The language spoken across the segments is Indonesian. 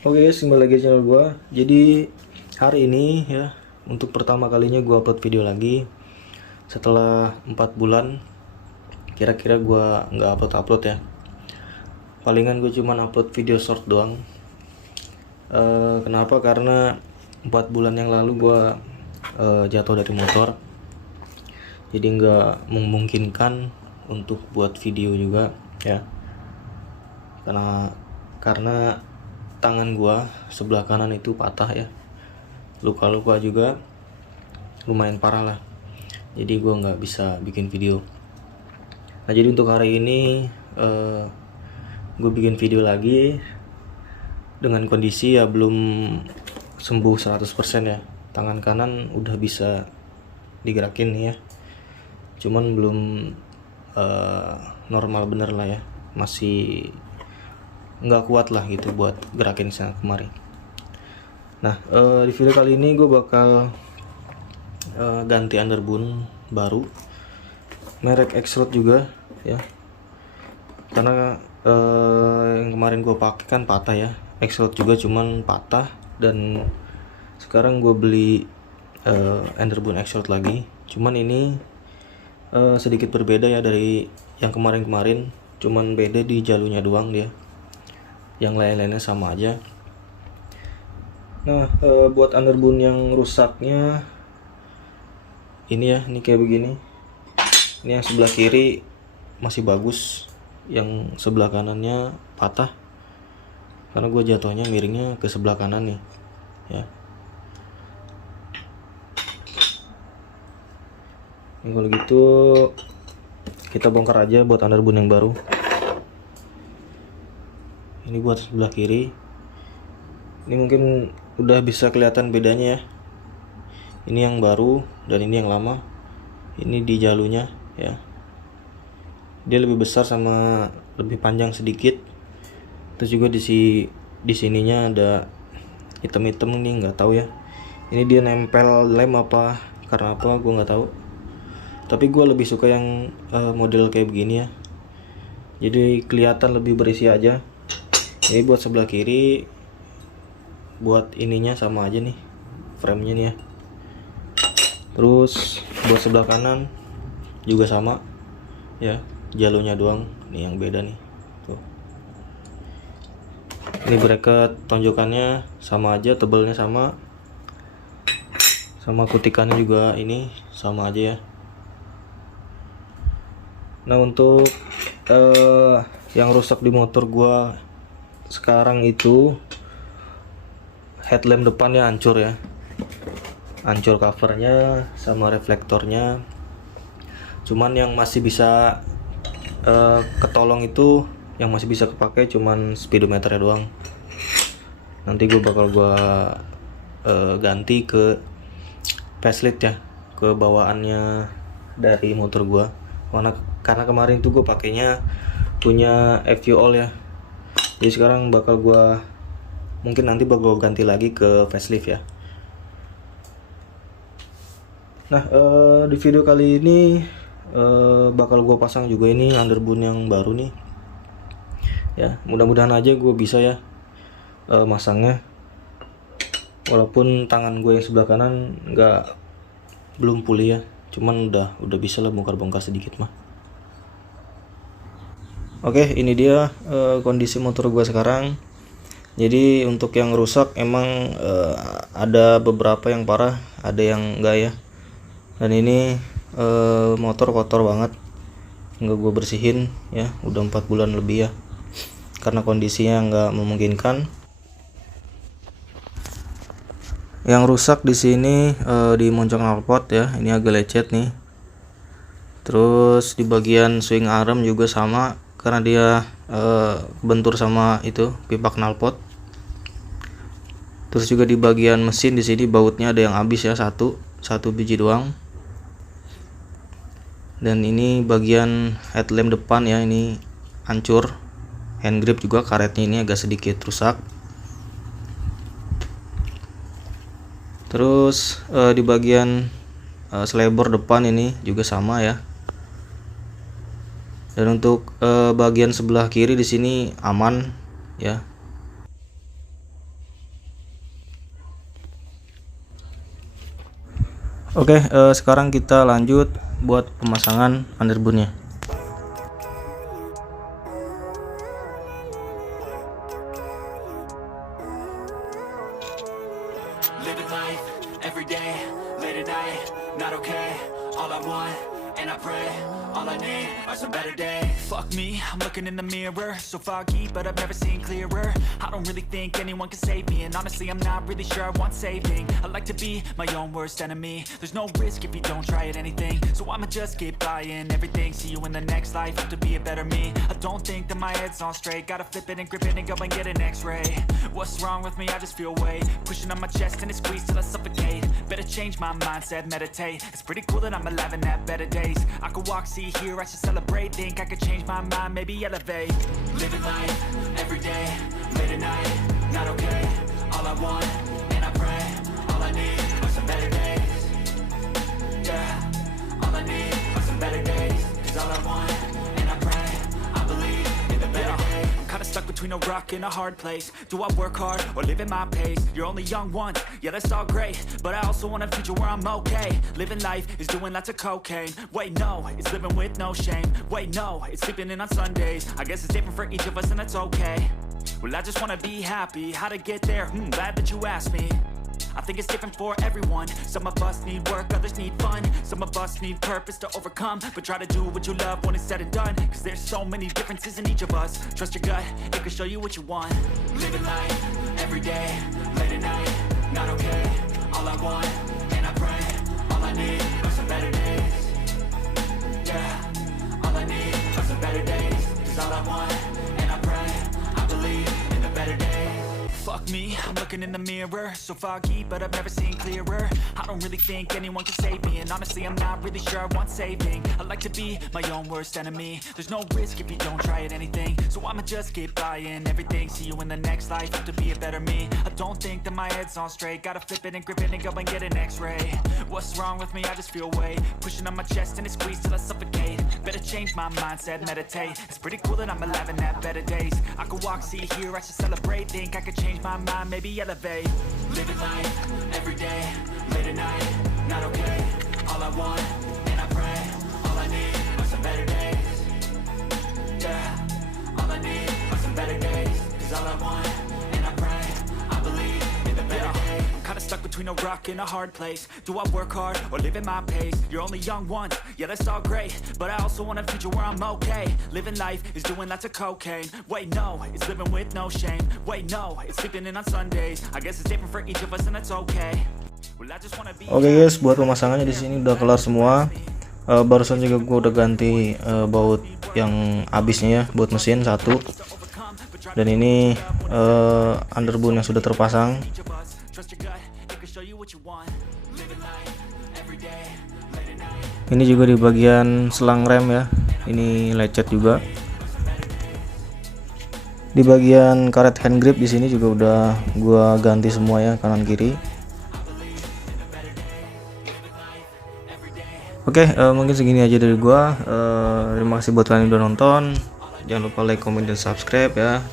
Oke guys, kembali lagi di channel gua. Jadi hari ini ya, untuk pertama kalinya gua upload video lagi setelah 4 bulan. Kira-kira gua nggak upload ya. Palingan gue cuman upload video short doang. Kenapa? Karena 4 bulan yang lalu gua jatuh dari motor. Jadi nggak memungkinkan untuk buat video juga ya. Karena tangan gua sebelah kanan itu patah ya, luka-luka juga lumayan parah lah, jadi gua nggak bisa bikin video. Nah, jadi untuk hari ini gue bikin video lagi dengan kondisi ya belum sembuh 100% ya. Tangan kanan udah bisa digerakin nih ya, cuman belum normal bener lah ya, masih nggak kuat lah gitu buat gerakin sana kemari. Nah, di video kali ini gue bakal ganti underbone baru, merek X-Road juga ya, karena yang kemarin gue pakai kan patah ya, X-Road juga cuman patah, dan sekarang gue beli underbone X-Road lagi, cuman ini sedikit berbeda ya dari yang kemarin-kemarin, cuman beda di jalurnya doang dia. Yang lain-lainnya sama aja. Nah, buat underbone yang rusaknya ini ya, ini kayak begini. Ini yang sebelah kiri masih bagus, yang sebelah kanannya patah. Karena gue jatuhnya miringnya ke sebelah kanan nih, ya. Ini kalau gitu kita bongkar aja buat underbone yang baru. Ini buat sebelah kiri. Ini mungkin udah bisa kelihatan bedanya ya. Ini yang baru dan ini yang lama. Ini di jalurnya ya. Dia lebih besar sama lebih panjang sedikit. Terus juga di sininya ada hitam-hitam nih, nggak tahu ya. Ini dia nempel lem apa karena apa gue nggak tahu. Tapi gue lebih suka yang model kayak begini ya. Jadi kelihatan lebih berisi aja. Ini buat sebelah kiri, buat ininya sama aja nih, framenya nih ya. Terus buat sebelah kanan juga sama ya, jalurnya doang nih yang beda nih. Tuh. Ini bracket tonjokannya sama aja, tebelnya sama kutikannya juga ini sama aja ya. Nah, untuk yang rusak di motor gua sekarang itu headlamp depannya hancur ya, hancur covernya sama reflektornya. Cuman yang masih bisa ketolong itu, yang masih bisa kepake cuman speedometernya doang. Nanti gue bakal ganti ke facelift ya, ke bawaannya dari motor gue. Karena kemarin tuh gue pakainya punya FU All ya. Jadi sekarang mungkin nanti bakal ganti lagi ke facelift ya. Nah, di video kali ini bakal gue pasang juga ini underbone yang baru nih. Ya, mudah-mudahan aja gue bisa ya masangnya. Walaupun tangan gue yang sebelah kanan belum pulih ya, cuman udah bisa lah bongkar-bongkar sedikit mah. Oke, ini dia kondisi motor gue sekarang. Jadi untuk yang rusak emang ada beberapa yang parah, ada yang enggak ya. Dan ini motor kotor banget, nggak gue bersihin ya, udah 4 bulan lebih ya, karena kondisinya nggak memungkinkan. Yang rusak di sini di moncong knalpot ya, ini agak lecet nih. Terus di bagian swing arm juga sama, karena dia bentur sama itu pipa knalpot. Terus juga di bagian mesin di sini bautnya ada yang habis ya, satu biji doang. Dan ini bagian headlamp depan ya, ini hancur. Hand grip juga karetnya ini agak sedikit rusak. Terus di bagian selebor depan ini juga sama ya. Dan untuk bagian sebelah kiri di sini aman ya. Oke, sekarang kita lanjut buat pemasangan underboardnya. Living life every day, late at night, not okay. All I want, and I pray, all I need are some better days. Fuck me, I'm looking in the mirror, so foggy, but I've never seen clearer. I don't really think anyone can save me, and honestly I'm not really sure I want saving. I like to be my own worst enemy. There's no risk if you don't try at anything, so I'ma just keep buying everything. See you in the next life, hope to be a better me. I don't think that my head's on straight, gotta flip it and grip it and go and get an x-ray. What's wrong with me? I just feel weight pushing on my chest and it squeezes till I suffocate. Better change my mindset, meditate. It's pretty cool that I'm alive and have better days. I could walk, see, hear, I should celebrate. Think I could change my mind, maybe elevate. Living life every day, late at night, not okay. All I want, and I pray, all I need are some better days. Yeah, all I need are some better days. Cause all I want, and I pray, I believe in the better days. I'm kinda stuck between a rock and a hard place. Do I work hard or live at my pace? You're only young once, yeah that's all great, but I also want a future where I'm okay. Living life is doing lots of cocaine. Wait no, it's living with no shame. Wait no, it's sleeping in on Sundays. I guess it's different for each of us and that's okay. Well I just wanna be happy, how to get there? Glad that you asked me. I think it's different for everyone. Some of us need work, others need fun. Some of us need purpose to overcome. But try to do what you love when it's said and done. Cause there's so many differences in each of us. Trust your gut, it can show you what you want. Living life, every day, late at night, not okay. All I want, and I pray, all I need are some better days. Yeah, all I need are some better days. Cause all I want, and I pray, I believe in the better days. Fuck me, I'm looking in the mirror, so foggy, but I've never seen clearer. I don't really think anyone can save me, and honestly I'm not really sure I want saving. I like to be my own worst enemy. There's no risk if you don't try at anything, so I'ma just keep buying everything. See you in the next life, hope to be a better me. I don't think that my head's on straight, gotta flip it and grip it and go and get an x-ray. What's wrong with me? I just feel weight pushing on my chest and it squeezes till I suffocate. Better change my mindset, meditate. It's pretty cool that I'm alive and have better days. I could walk, see, hear, I should celebrate. Think I could change my mind, maybe elevate. Living life every day, late at night, not okay. All I want, and I pray, all I need are some better days. Yeah, all I need are some better days. Cause all I want, and I pray, I believe in the better days. I'm kinda stuck between a rock and a hard place. Do I work hard or live at my pace? You're only young once, yeah that's all great, but I also want a future where I'm okay. Living life is doing lots of cocaine. Wait no, it's living with no shame. Wait no, it's sleeping in on Sundays. I guess it's different for each of us and that's okay. Well, I just wanna be. Oke guys, buat pemasangannya di sini udah kelar semua. Barusan juga gue udah ganti baut yang habisnya ya, baut mesin satu. Dan ini underboard yang sudah terpasang. Ini juga di bagian selang rem ya, ini lecet juga. Di bagian karet hand grip di sini juga udah gua ganti semua ya, kanan kiri. Oke, mungkin segini aja dari gua. Terima kasih buat kalian yang udah nonton. Jangan lupa like, comment, dan subscribe ya.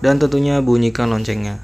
Dan tentunya bunyikan loncengnya.